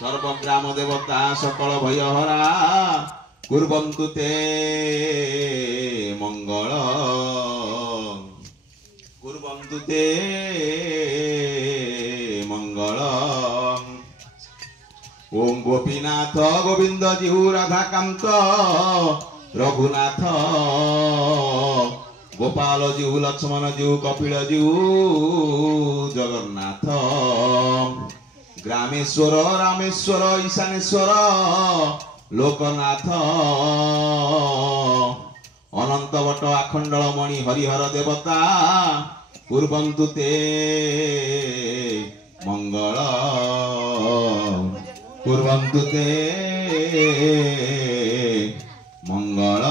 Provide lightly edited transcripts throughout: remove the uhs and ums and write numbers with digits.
सर्वग्राम देवता सकल भयहरा कुर्वन्तु ते मंगल कुर्वन्तु ते मंगल। ओम गोपीनाथ गोविंद जीव राधाकांत रघुनाथ गोपाल जीव लक्ष्मण जीव कपिल जीव जगन्नाथ ग्रामेश्वर रामेश्वर ईशानेश्वर लोकनाथ अनंत वट आखंडलमणि हरिहर देवता कुर्वन्तु ते मंगल कुर्वन्तु ते मंगल।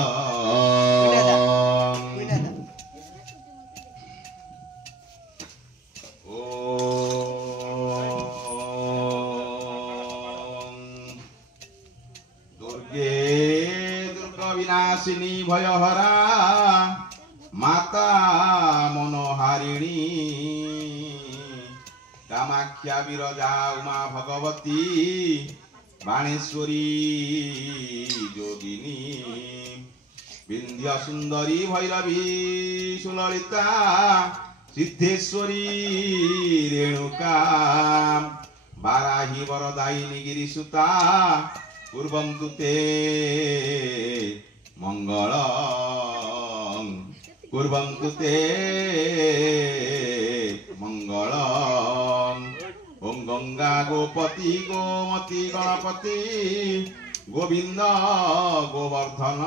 विनाशिनी भयहरा माता मनोहारिणी कामाख्या विरजा उमा भगवती बाणेश्वरी जोगिनी विंध्य सुंदरी भैरवी सुललिता सिद्धेश्वरी रेणुका बाराही वरदायिनी गिरिसुता कुर्वन्तु ते मंगल कुर्वन्तु ते मंगल। ओम गंगा गोपति गोमती गणपति गोविंद गोवर्धन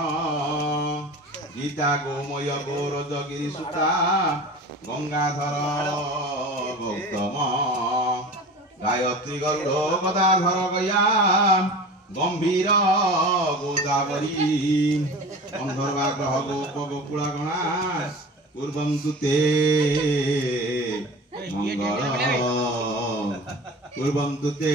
गीता गोमय गोरज गिरिसुता गंगाधर गौतम गायत्री गरुड़ गदाधर गया गंभीर गोदावरी गंधर्वाग्रह गोप गोकुलगणा कुर्वन्तु ते मंगल कुर्वन्तु ते